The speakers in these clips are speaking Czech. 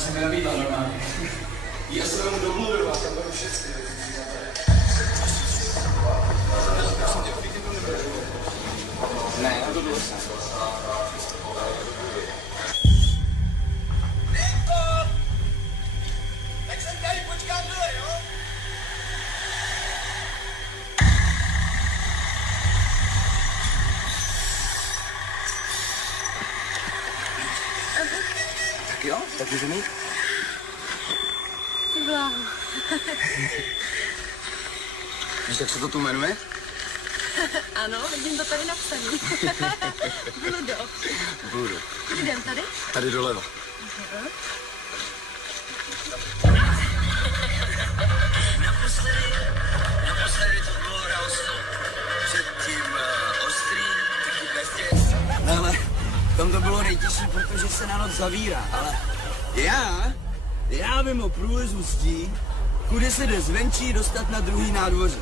jsem se mi nabídla normálně. Já jsem mu domluvil, a to bylo všechny. Ne, to bylo jsem. Viktor! Tak jsem tady počkám dole, jo? Tak jo, tak můžeme jít. Bláho. Víš, jak se to tu jmenuje? Ano, vidím to tady napsaný. Bludo. Bludo. Jdem tady? Tady doleva. Naposledy to bylo Rausto. Předtím Ostrý, taky Bezděc. Ale tam to bylo nejtěžší, protože se na noc zavírá, ale já vím o průlezu zdí, kudy se jde zvenčí dostat na druhý nádvoří.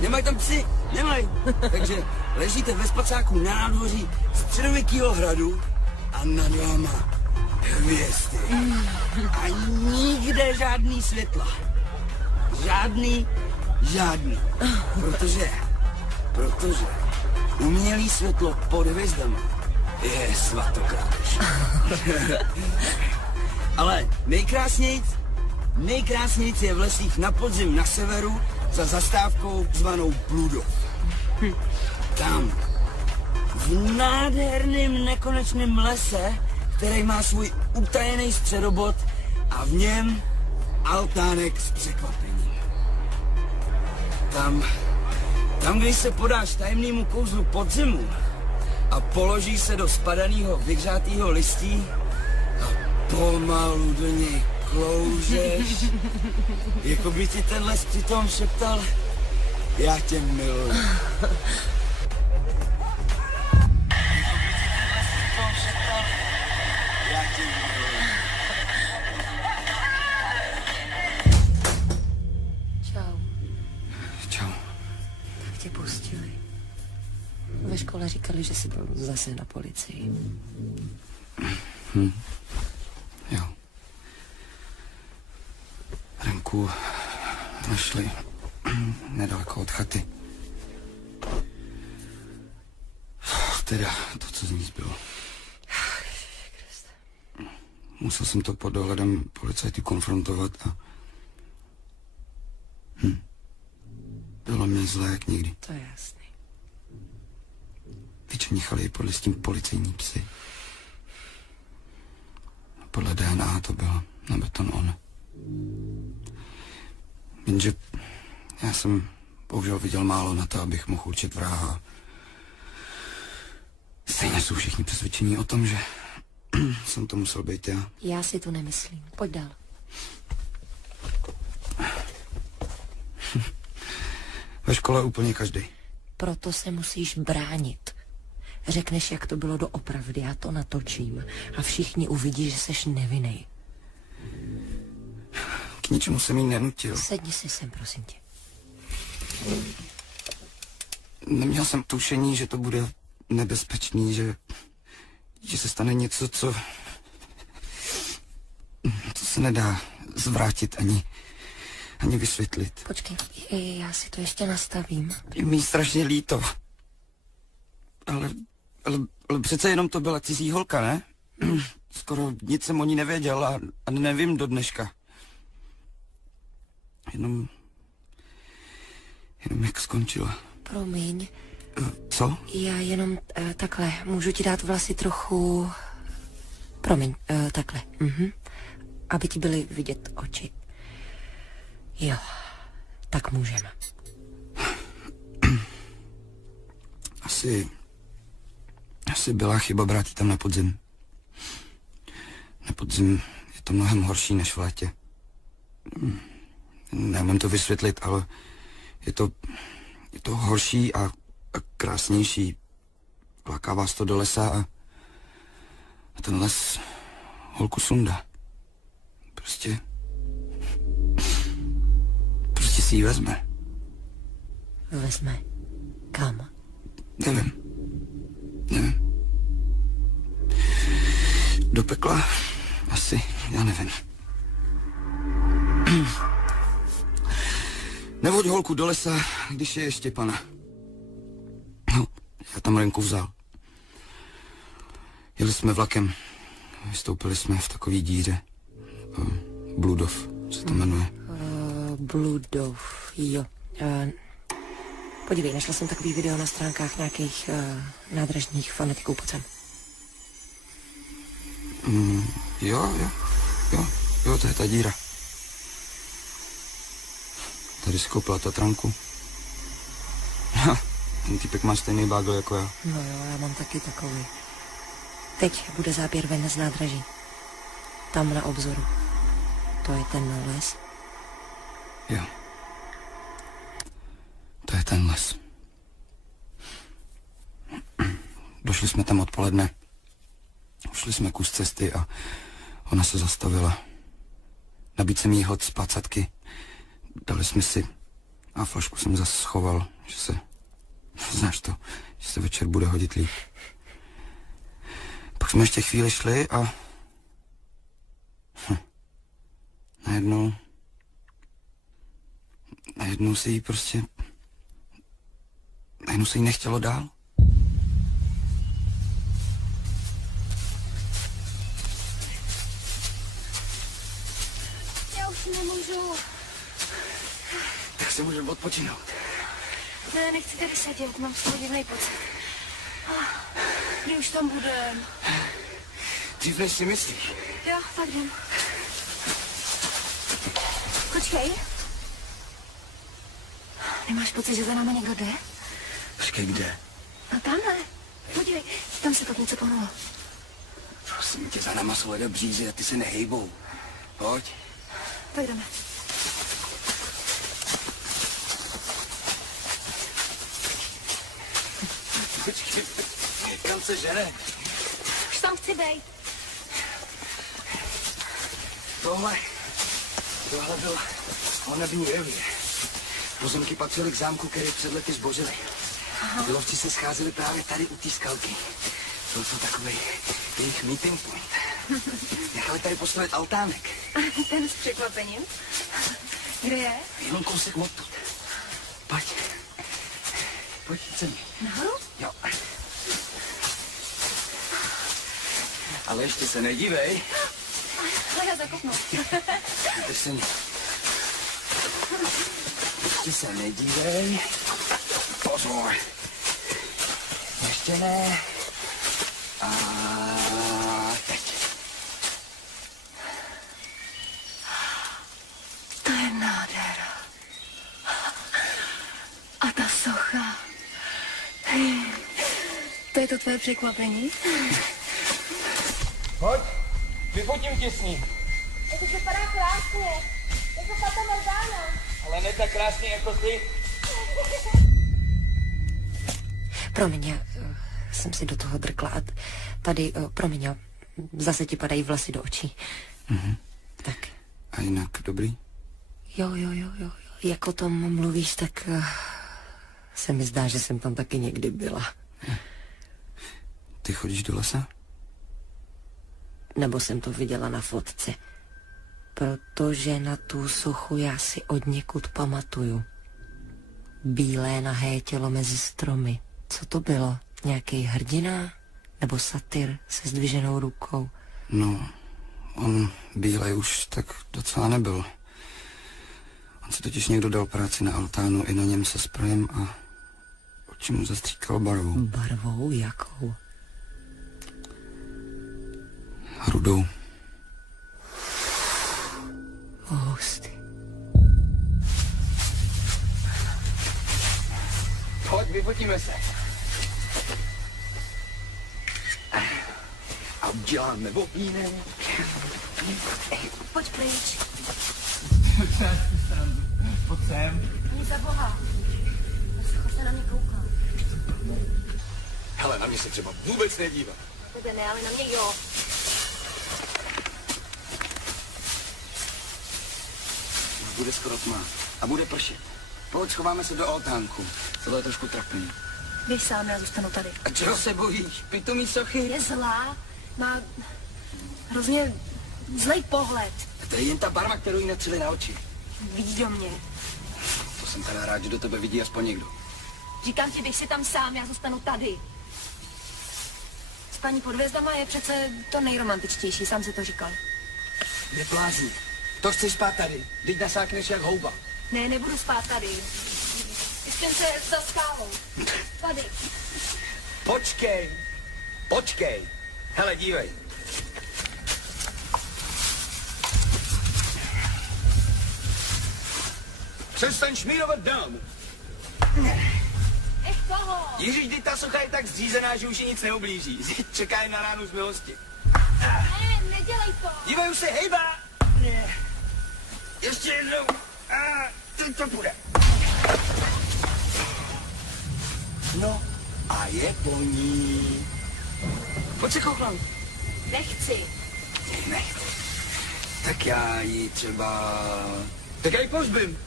Nemají tam psi? Nemají. Takže ležíte ve spacáku na nádvoří středověkýho hradu a nad váma hvězdy. A nikde žádný světla. Žádný. Protože umělý světlo pod hvězdami je svatokrádež. Ale nejkrásnějc je v lesích na podzim na severu za zastávkou zvanou Bludov. Tam, v nádherném nekonečném lese, který má svůj utajený středobod a v něm altánek s překvapením. Tam, když se podáš tajemnému kouzlu podzimu a položíš se do spadanýho vyhřátýho listí a pomalu do něj kloužeš, jako by ti ten les přitom šeptal, já tě miluji. Čau. Tak tě pustili. Ve škole říkali, že jsi byl zase na policii. Jo. Renku našli nedaleko od chaty. Teda to, co z ní zbylo. Musel jsem to pod dohledem policajty konfrontovat a... Bylo mě zlé jak nikdy. To je jasný. Vyčenichali podle s tím policejní psy. Podle DNA to bylo na beton on. Jenže já jsem bohužel viděl málo na to, abych mohl určit vraha. Stejně jsou všichni přesvědčení o tom, že jsem to musel být já. Já si to nemyslím. Pojď dál. Ve škole úplně každý. Proto se musíš bránit. Řekneš, jak to bylo doopravdy, já to natočím a všichni uvidí, že seš nevinnej. K ničemu jsem jí nenutil. Sedni si sem, prosím tě. Neměl jsem tušení, že to bude nebezpečný, že se stane něco, co se nedá zvrátit ani vysvětlit. Počkej, já si to ještě nastavím. Je mi strašně líto. Ale přece jenom to byla cizí holka, ne? Skoro nic jsem o ní nevěděl a nevím do dneška. Jenom jak skončila. Promiň. Co? Já jenom takhle, můžu ti dát vlasy trochu... Promiň, takhle. Aby ti byly vidět oči. Jo, tak můžeme. Asi byla chyba brát ji tam na podzim. Na podzim je to mnohem horší než v létě. Nemám to vysvětlit, ale je to horší a krásnější. Láká vás to do lesa a ten les holku sundá. Prostě si ji vezme. Vezme? Kam? Nevím. Do pekla Asi, já nevím. Nevoď holku do lesa, když je Štěpana. No, já tam Renku vzal. Jeli jsme vlakem. Vystoupili jsme v takový díře. Bludov se to jmenuje. Bludov, jo. Podívej, našla jsem takový video na stránkách nějakých nádražních fanatiků, pojď sem. Jo, to je ta díra. Tady si koupila Tatranku. Ten týpek má stejný bágl jako já. No jo, já mám taky takový. Teď bude záběr ven z nádraží. Tam na obzoru. To je ten les. Jo. To je ten les. Došli jsme tam odpoledne. Šli jsme kus cesty a ona se zastavila. Nabít jsem jí hod z pacatky. Dali jsme si a flašku jsem zase schoval, že se, znáš to, že se večer bude hodit líp. Pak jsme ještě chvíli šli a najednou se jí prostě, najednou se jí nechtělo dál. Já už nemůžu. Tak si můžeme odpočinout. Ne, nechci tady sedět, mám z toho divnej pocit. Kdy už tam budem? Dřív než si myslíš. Jo, tak jdem. Počkej. Nemáš pocit, že za náma někdo jde? Počkej, kde? No tamhle. Podívej, tam se tak něco pohnulo. Prosím tě, za náma jsou lidé břízy a ty se nehejbou. Pojď. Tak jdeme. Počkej, kam se žene? Už tam chci bejt. Tohle byl Honební revír. Pozemky patřily k zámku, který před lety zbořili. Lovci se scházeli právě tady u té skalky. Byl to takový jejich meeting point. Nechali tady postavit altánek. Ten s překvapením. Kde je? Jenom kousek odtud. Pojď. Pojď se mi. Nahoru? Jo. Ale ještě se nedívej. Ale já zakopnu. Ještě se, ještě se nedívej. Pozor. Ještě ne. A teď. To je nádhera. A ta socha. To je to tvoje překvapení? Pojď, vyfotím tě s ním. To vypadá krásně. Jako Fata Morgana. Ale ne tak krásně jako ty. Promiň, já jsem si do toho drkla a tady, promiň, já, zase ti padají vlasy do očí. Tak. A jinak dobrý? Jo. Jak o tom mluvíš, tak se mi zdá, že jsem tam taky někdy byla. Ty chodíš do lesa? Nebo jsem to viděla na fotce. Protože na tu sochu já si od někud pamatuju. Bílé nahé tělo mezi stromy. Co to bylo? Nějaký hrdina? Nebo satyr se zdviženou rukou? No, on bílej už tak docela nebyl. On si totiž někdo dal práci na altánu i na něm se sprejem a oči mu zastříkal barvou. Barvou jakou? Rudou. Hustý. Pojď, vyfotíme se. A uděláme opínek. Pojď pryč. Pojď sem. Ani za boha. Vysocho se na mě kouká. Hele, na mě se třeba vůbec nedívá. Tebe ne, ale na mě jo. Už bude skoro tma a bude pršet. Pojď, schováme se do altánku. Tohle je trošku trapný. Běž sám, já zůstanu tady. A čeho se bojíš? Pitomí sochy? Je zlá, má hrozně zlej pohled. To je jen ta barva, kterou jí natřeli na oči. Vidí do mě. To jsem teda rád, že do tebe vidí aspoň někdo. Říkám ti, běž si tam sám, já zůstanu tady. Spaní pod hvězdama je přece to nejromantičtější, sám si to říkal. Neblázni. To chceš spát tady. Teď nasákneš jak houba. Ne, nebudu spát tady. Ještě se za skálou. Tady. Počkej. Hele, dívej. Přestaň šmírovat dám. Koho? Jiří, kdy ta socha je tak zřízená, že už ji nic neublíží. Čeká jen na ránu z milosti. Ne, nedělej to. Dívej, už se hejbá. Ještě jednou. Teď to bude. No, a je po ní. Pojď se kouknout. Nechci. Nechci. Tak já ji třeba... Tak já ji pozbím.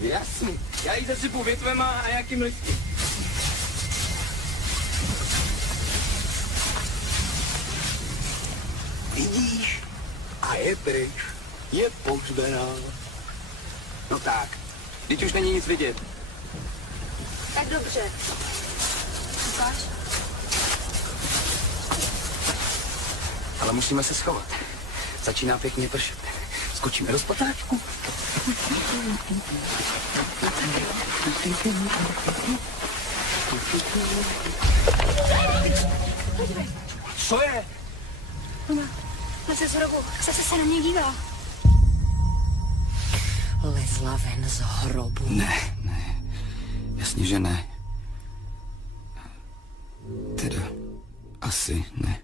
Jasně. Já ji zasypu větvema a nějakým listy. Vidíš? A je pryč. Je pohřbená. No tak. Teď už není nic vidět. Tak dobře. Ukáž. Ale musíme se schovat. Začíná pěkně pršet. Skočíme do spatáčku. Co je? Leze z hrobu. Zase se na mě dívá. Lezla ven z hrobu. Ne. Jasně, že ne. Teda, asi ne.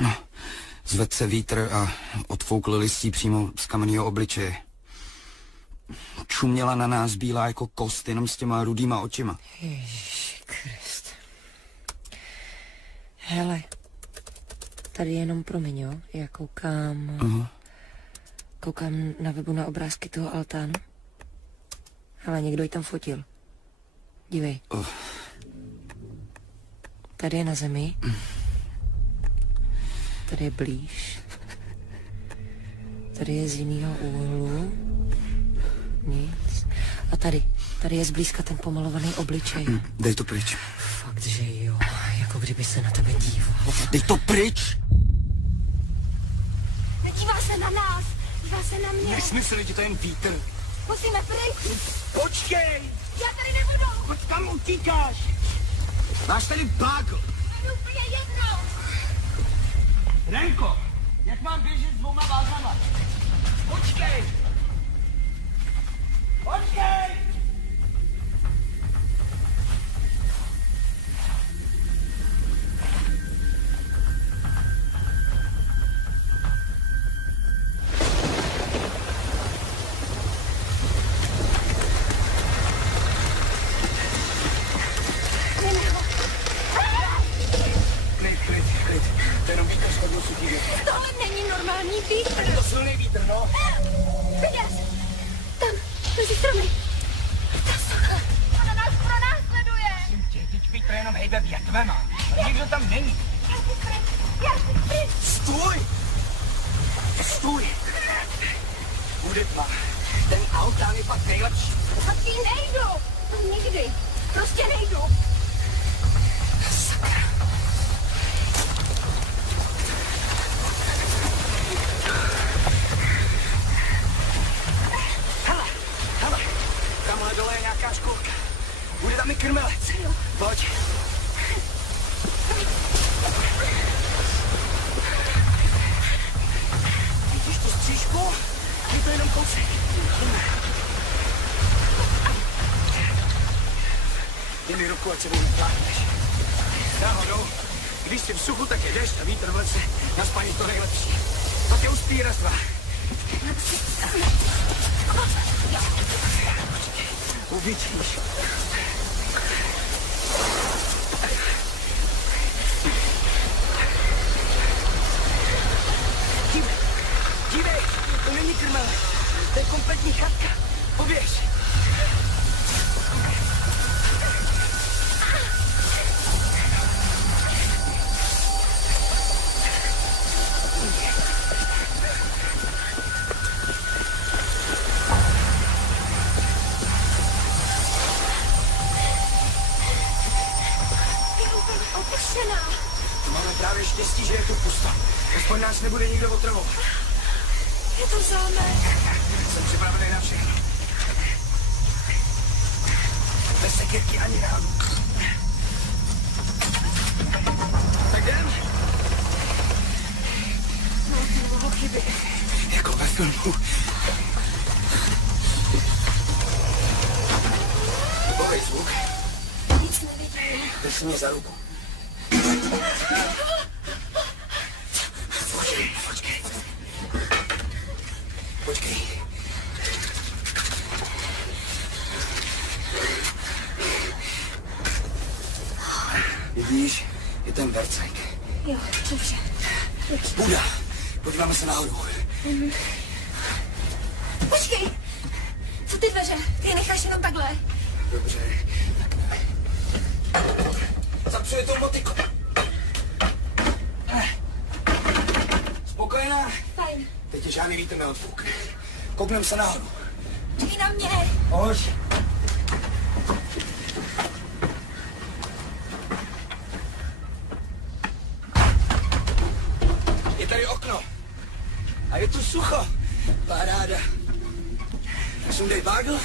No, zvedl se vítr a odfoukl listí přímo z kamenného obličeje. Čuměla na nás bílá jako kost, jenom s těma rudýma očima. Ježiši Kriste. Hele, tady jenom promiň, jo? Já koukám na webu na obrázky toho altánu. Ale někdo ji tam fotil. Dívej. Tady je na zemi. Tady je blíž. Tady je z jiného úhlu. Nic. A tady je zblízka ten pomalovaný obličej. Dej to pryč. Fakt, že jo. Jako kdyby se na tebe díval. Dej to pryč! Nedívá se na nás. Dívá se na mě. Nesmysl, že to je jen vítr. Musíme pryč. Počkej! Já tady nebudu. Proč tam utíkáš? Máš tady bákl. Je úplně jedno. Renko, jak mám běžet s 2 vázama? Počkej! Klid. To je jenom vítr shodnou suchý větve. Tohle není normální vítr. Je to silný vítr, no. Viděš? Tam, mezi stromy. Ta socha. Ona nás pronásleduje. Teď vítr jenom hejbe větvema. A nikdo tam není. Já si pryč. Stůj. Bude tma. Ten altán je fakt nejlepší. A ty nejdu. No nikdy. Prostě nejdu. Sakra. Hele, tamhle dole je nějaká školka. Bude tam i krmelec. Pojď. Vidíš tu střížku? Je to jenom kousek. Dej mi ruku, ať se mnou nepláhneš. Náhodou, když jsi v suchu, tak je dešť a vítr v lese. Na spaní to nejlepší. Pak je uspí raz, 2. Uvidíš. Dívej, to není krmel. To je kompletní chatka. Poběž. je štěstí, že je tu pusto. Aspoň nás nebude nikdo otravovat. Je to zámek. Jsem připravený na všechno. Bez sekyrky ani ránu. Tak jdem. No, nemohlo chybět. Jako ve filmu. Bohej zvuk. Nic nevidím. Drž si mě za ruku. Počkej. Vidíš, je ten vercajk. Jo, dobře. Buda, podíváme se nahoru. Počkej! Co ty dveře? Ty je necháš jenom takhle. Dobře. Zapřuje tou motiku. Spokojená? Fajn. Teď je žádný vítr neodfouk. Kouknem se nahoru. Čekej na mě. Hoď. Je tady okno. A je tu sucho. Paráda. Sundej bágl.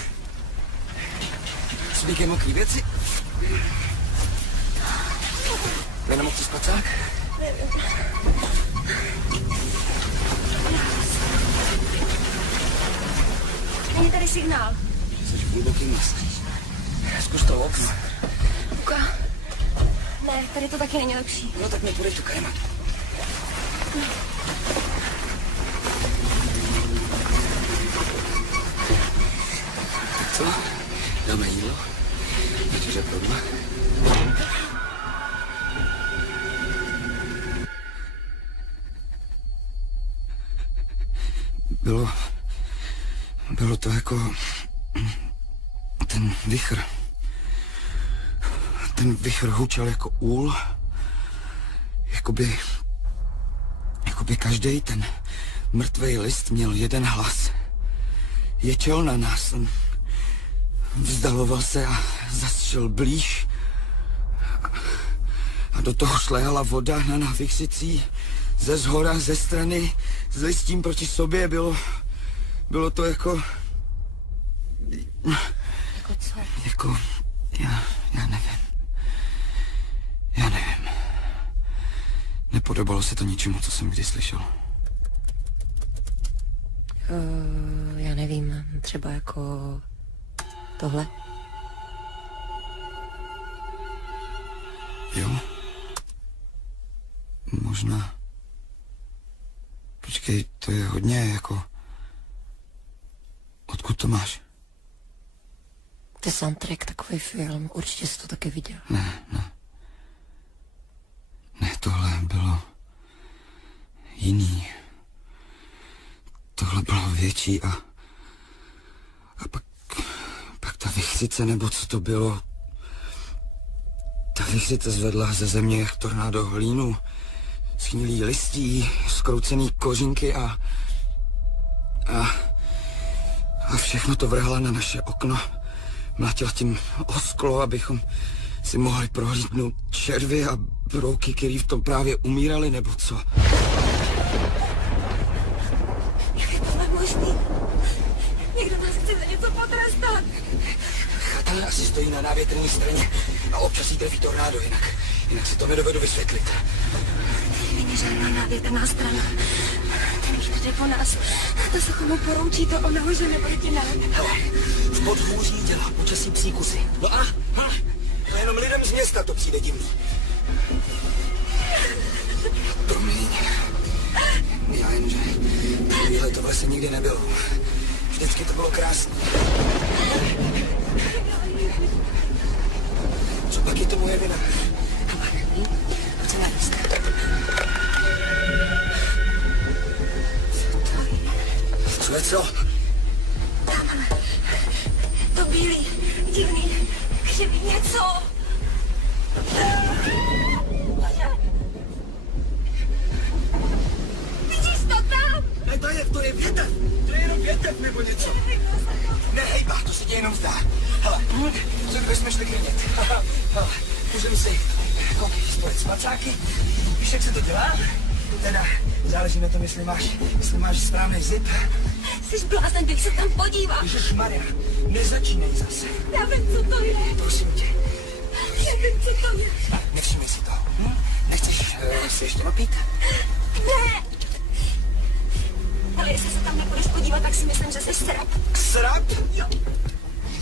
Zbíkej mokrý věci. Jenom chci spacák. Není tady signál. Jsi v hlubokým lese. Zkus to okno. Luka. Ne, tady to taky není lepší. No tak mi půjdeš do kajematu. Tak co? Dáme jídlo? Večeře pro dva? Bylo to jako ten vichr. Ten vichr hučel jako úl. Jakoby každej ten mrtvej list měl jeden hlas. Ječel na nás. Vzdaloval se a zas šel blíž. A do toho šléhala voda na návyksicí. Ze zhora, ze strany, s listím proti sobě. Bylo to jako... Jako co? Jako... Já nevím. Já nevím. Nepodobalo se to ničemu, co jsem kdy slyšel. Já nevím, třeba jako tohle. Jo? Možná. Počkej, to je hodně jako... Odkud to máš? To je soundtrack, takový film, určitě jsi to taky viděl. Ne, tohle bylo jiný. Tohle bylo větší a pak ta vichřice, nebo co to bylo, ta vichřice zvedla ze země jak tornádo hlínu, schnilý listí, zkroucený kořínky a všechno to vrhla na naše okno. Mlátila tím o sklo, abychom si mohli prohlídnout červy a brouky, který v tom právě umírali, nebo co? Jak je tohle možný? Někdo nás chce za něco potrestat. Chata asi stojí na návětrné straně a občas jí trefí tornádo, jinak si to nedovedu vysvětlit. Tady není žádná návětrná strana. Ten vítr jde po nás. To se komu poroučí, to ono žene proti nám. Hele, v podhůří dělá počasí psí kusy. No a? To jenom lidem z města to přijde divný. Promiň. Já jenže takovýhle to v lese nikdy nebylo. Vždycky to bylo krásné. Co pak je to moje vina? Chci najíst. Co je co? Tamhle. To bílý, divný, chybí něco. Vidíš to tam? Ne, to je větev. To je jenom větev nebo něco. Ne, hejba, to se tě jenom zdá. Hele, co kdybychom šli klidnět? Hele, můžeme si Koukej, spojit spacáky. Víš, jak se to dělá? Teda, záleží na tom, jestli máš správný zip. Jsi blázen, bych se tam podíval. Ježišmarja, nezačínej zase. Já vím, co to je. Prosím tě. Nevím, co to je. Nevšimni si to. Nechceš si ještě napít? Ne. Ale jestli se tam nepůjdeš podívat, tak si myslím, že jsi srap. Srap? Jo.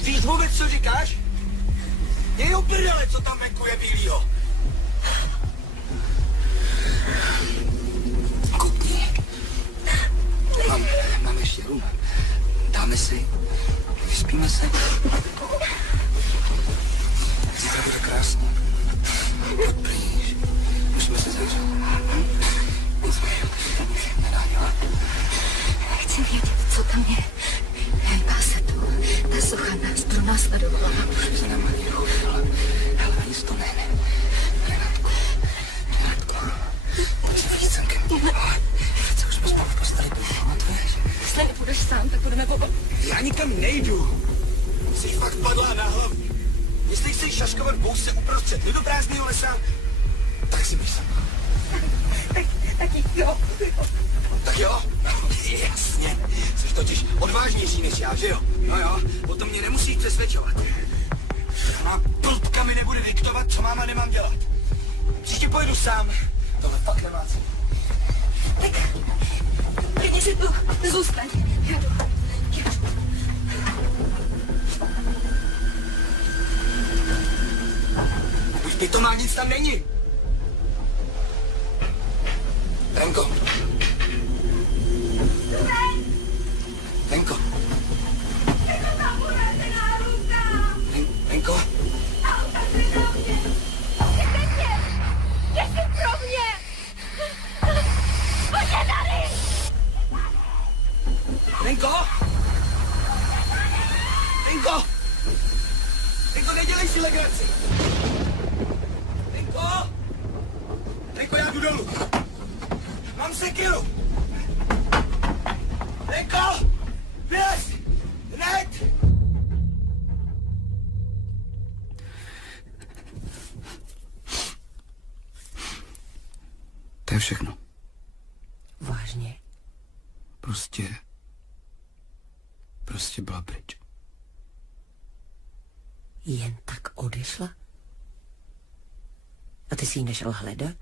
Víš vůbec, co říkáš? Je prdele, co tam venku je bílýho. Koukni. Mám ještě rum. Dáme si. Vyspíme se. Zítra bude krásně. Odplíš. Musíme se zavřít. Nic mi nedá dělat. Chci vědět, co tam je. Hejbá se tu. Ta sucha nás pronásledovala. Se nám ani dochodila. Hele, nic to ne. Renátku. Pojď se víc sem ke mně. Přece už jsme spolu v posteli, pamatuješ? Jestli nepůjdeš sám, tak budeme oba. Já nikam nejdu. Jsi fakt padlá na hlavu. Jestli chceš šaškovat bouse uprostřed nedoprázdného lesa, tak si myslím. Taky jo. Tak jo? No, jasně. Jsi totiž odvážnější než já, že jo? No jo, potom mě nemusíš přesvědčovat. A blbka mi nebude diktovat, co mám a nemám dělat. Příště pojedu sám. Tohle fakt nemá cenu. Tak, klidně si tu zůstaň. Já jdu. Už ty to má, nic tam není. Renko. Renko. Renko. Jsi pro mě! Pojďte tady! Renko. Renko. Renko, nedělej si legraci. Renko. Renko, já jdu dolů. Mám sekiru. Renko. Vylez. Hned. To je všechno. Vážně? Prostě byla pryč. Jen tak odešla? A ty jsi ji nešel hledat?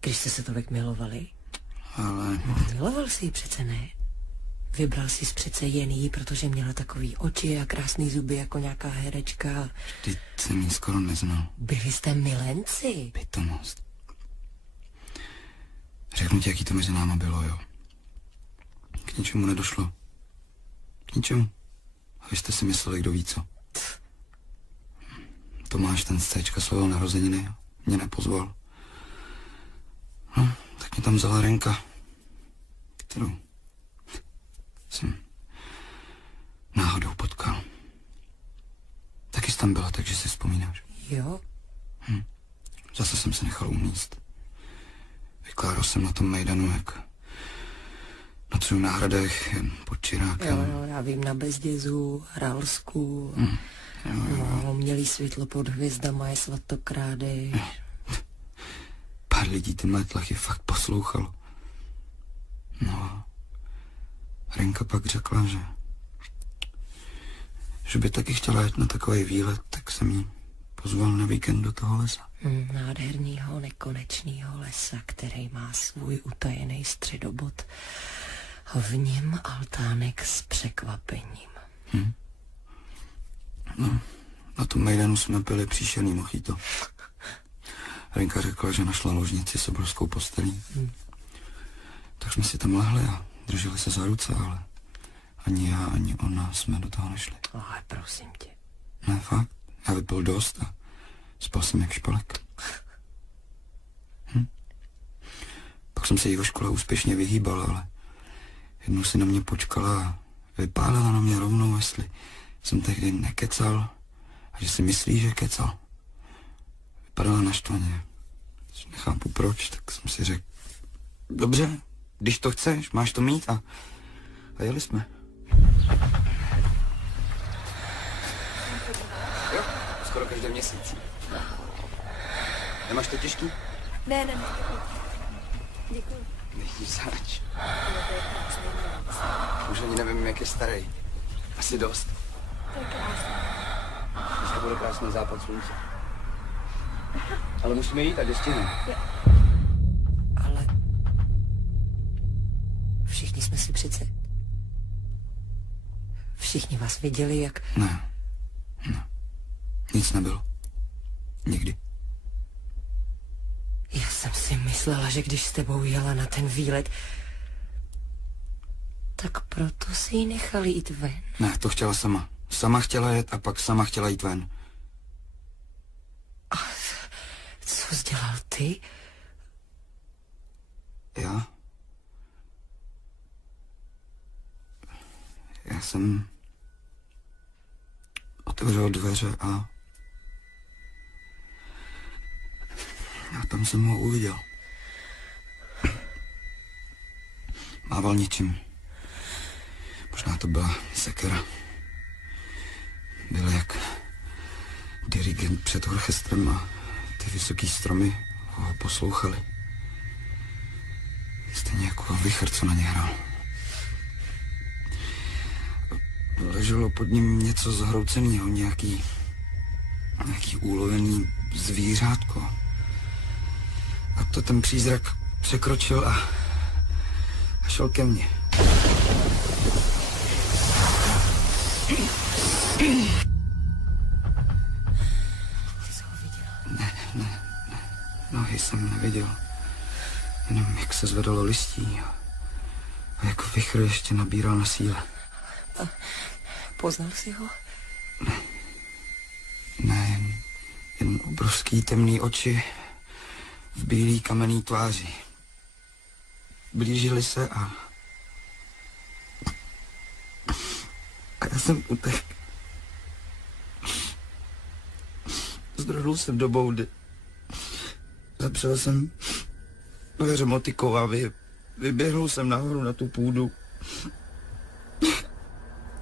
Když jste se tolik milovali? Ale... Miloval jsi ji přece, ne? Vybral jsi přece jen jí, protože měla takový oči a krásný zuby jako nějaká herečka. Ty jsem jí skoro neznal. Byli jste milenci. Pitomost. Řeknu ti, jaký to mezi náma bylo, jo. K ničemu nedošlo. K ničemu. A vy jste si mysleli, kdo ví co. Tomáš, ten z Cčka svého narozeniny, mě nepozval. No, tak mě tam vzala Renka, kterou jsem náhodou potkal. Taky jsi tam byla, takže si vzpomínáš. Jo? Zase jsem se nechal umíst. Vykládal jsem na tom mejdanu, jak nocuju na hradech, jen pod čirákem. Jo, já vím, na Bezdězu, Ralsku. No, měli světlo pod hvězdama, je svatokrádež. Pár lidí ty mé tlachy fakt poslouchalo. No a Renka pak řekla, že by taky chtěla jít na takový výlet, tak jsem jí pozval na víkend do toho lesa. Nádhernýho, nekonečného lesa, který má svůj utajený středobod. V něm altánek s překvapením. No, na tom mejdanu jsme pili příšerný mojito. Renka řekla, že našla ložnici s obrovskou postelí. Tak jsme si tam lehli a drželi se za ruce, ale ani já, ani ona jsme do toho nešli. Ale prosím tě. Ne, fakt. Já vypil dost a spal jsem jak špalek. Pak jsem se jí ve škole úspěšně vyhýbal, ale jednou si na mě počkala a vypálila na mě rovnou, jestli jsem tehdy nekecal a že si myslí, že kecal. Vypadala naštvaně. Nechápu proč, tak jsem si řekl, dobře, když to chceš, máš to mít a jeli jsme. Jo, skoro každý měsíc. Nemáš to těžký? Ne. Děkuji. Nechni zač. Už ani nevím, jak je starý. Asi dost. To je krásné. Dneska bude krásný západ slunce. Ale musíme jít, ať stihneme. Ale všichni jsme si přece... Všichni vás viděli, jak... Ne. Nic nebylo. Nikdy. Já jsem si myslela, že když s tebou jela na ten výlet, tak proto si ji nechali jít ven. Ne, to chtěla sama. Sama chtěla jet a pak sama chtěla jít ven. A co jsi dělal ty? Já? Já jsem otevřel dveře a tam jsem ho uviděl. Mával něčím. Možná to byla sekera. Byl jak dirigent před orchestrem a ty vysoký stromy ho poslouchali. Stejně jako vichr, co na ně hrál. Leželo pod ním něco zhrouceného, nějaký úlovený zvířátko. A to ten přízrak překročil a šel ke mně. Ty jsi ho viděl? Ne. Nohy jsem neviděl. Jenom jak se zvedalo listí a jak vichr ještě nabíral na síle. A poznal jsi ho? Ne, jen obrovský temný oči v bílý kamenný tváři. Blížili se a já jsem utek. Zdrohnul jsem do boudy. Zapřel jsem dveře motikou a vyběhnul jsem nahoru na tu půdu.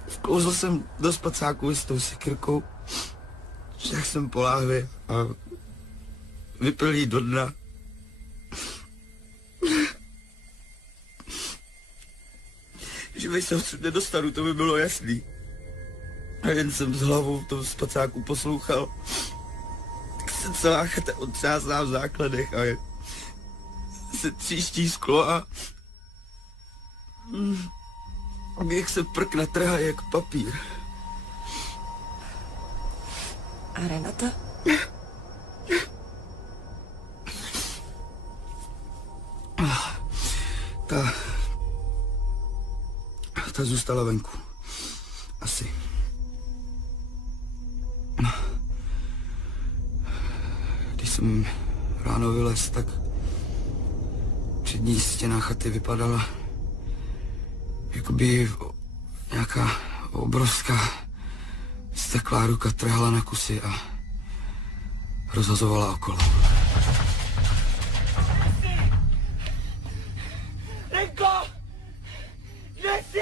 Vklouzl jsem do spacáku s tou sekyrkou. Však jsem po láhvi a vypil jí do dna. Že bych se odsud nedostanu, to by bylo jasný. A jen jsem s hlavou v tom spacáku poslouchal. Tak se celá chata otřásá v základech a se tříští sklo a... jak se prk natrhá jak papír. A Renata? Ta zůstala venku. Asi. Když jsem ráno vylez, tak přední stěna chaty vypadala jakoby nějaká obrovská steklá ruka trhala na kusy a rozhazovala okolo. Renko! Kde jsi?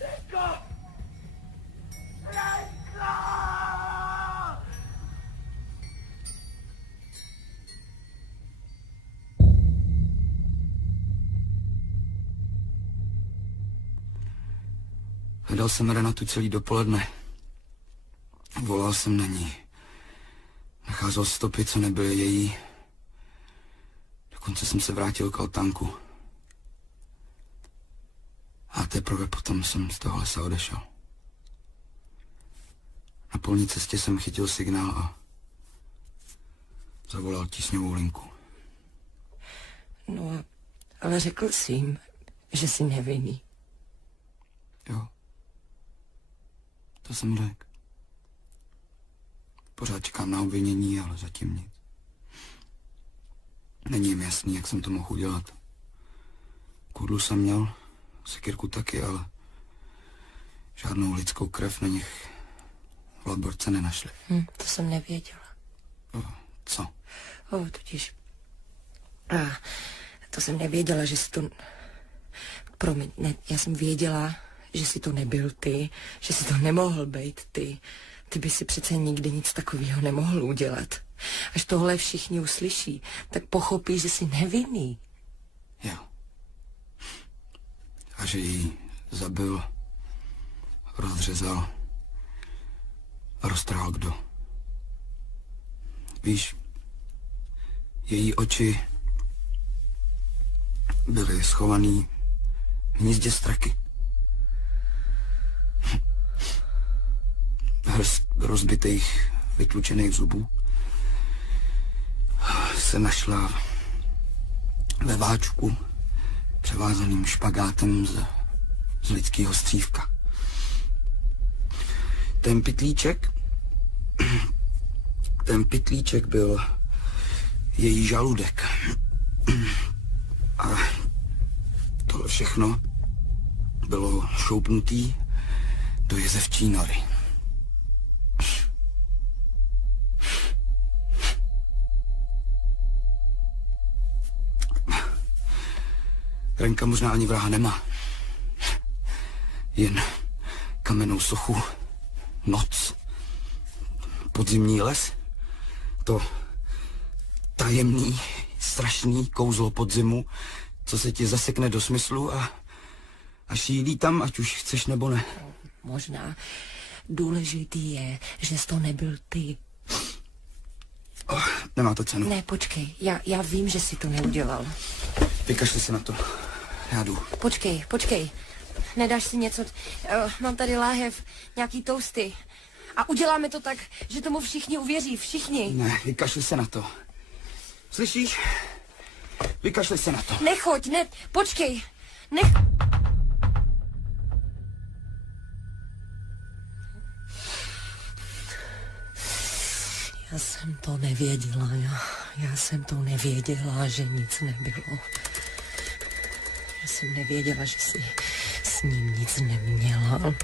Renko! Renko! Hledal jsem Renatu celý dopoledne. Volal jsem na ní. Nacházel stopy, co nebyly její. Dokonce jsem se vrátil k altánku. A teprve potom jsem z toho lesa odešel. Na polní cestě jsem chytil signál a zavolal tísňovou linku. No, ale řekl jsi jim, že jsi nevinný. Jo. To jsem řekl. Pořád čekám na obvinění, ale zatím nic. Není jim jasný, jak jsem to mohl udělat. Kudlu jsem měl, sekyrku taky, ale žádnou lidskou krev na nich v laborce nenašli. To jsem nevěděla. Co? Totiž... to jsem nevěděla, že jsi to... Promiň, ne, já jsem věděla, že jsi to nebyl ty, že jsi to nemohl být ty. Ty by si přece nikdy nic takového nemohl udělat. Až tohle všichni uslyší, tak pochopí, že jsi nevinný. Jo. A že ji zabil, rozřezal a roztrhal kdo. Víš, její oči byly schovaný v hnízdě straky. Hrst rozbitých, vytlučených zubů se našla ve váčku převázaným špagátem z lidského střívka. Ten pytlíček byl její žaludek. A tohle všechno bylo šoupnutý do jezevčí nory. Renka možná ani vraha nemá. Jen kamennou sochu, noc, podzimní les, to tajemný, strašný kouzlo podzimu, co se ti zasekne do smyslu a šílí tam, ať už chceš nebo ne. Možná. Důležitý je, že jsi to nebyl ty. Nemá to cenu. Ne, počkej, já vím, že jsi to neudělal. Vykašli se na to. Já jdu. Počkej. Nedáš si něco? Mám tady láhev, nějaký toasty. A uděláme to tak, že tomu všichni uvěří, všichni. Ne, vykašli se na to. Slyšíš? Vykašli se na to. Nechoď, počkej. Já jsem to nevěděla, já jsem to nevěděla, že nic nebylo. Já jsem nevěděla, že jsi s ním nic neměla.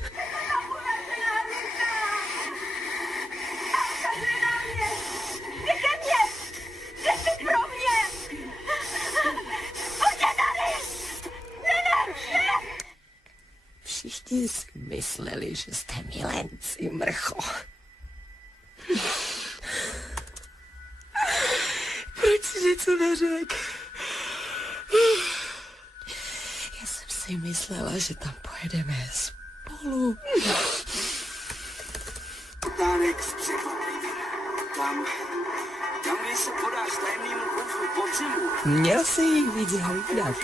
Všichni si mysleli, že jste milenci, mrcho. Proč jsi něco neřekl? Já jsem si myslela, že tam pojedeme spolu. Tánek z překvapení. Tam, když se podáš tajemnýmu kouzlu podzimu. Měl jsi jí víc hlídat.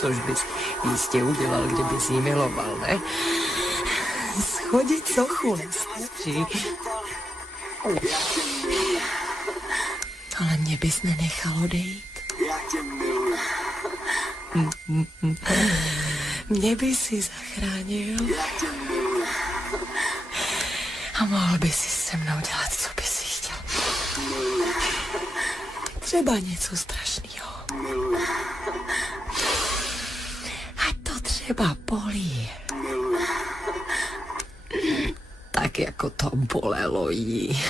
Což bys jistě udělal, kdybys jí miloval, ne? Schodit sochu nestačí. Ale mě bys nenechal odejít. Já tě miluji. Mě bys si zachránil. Já tě miluji. A mohl bys si se mnou dělat, co bys si chtěl. Třeba něco strašného. Ať to třeba bolí. Tak jako to bolelo jí.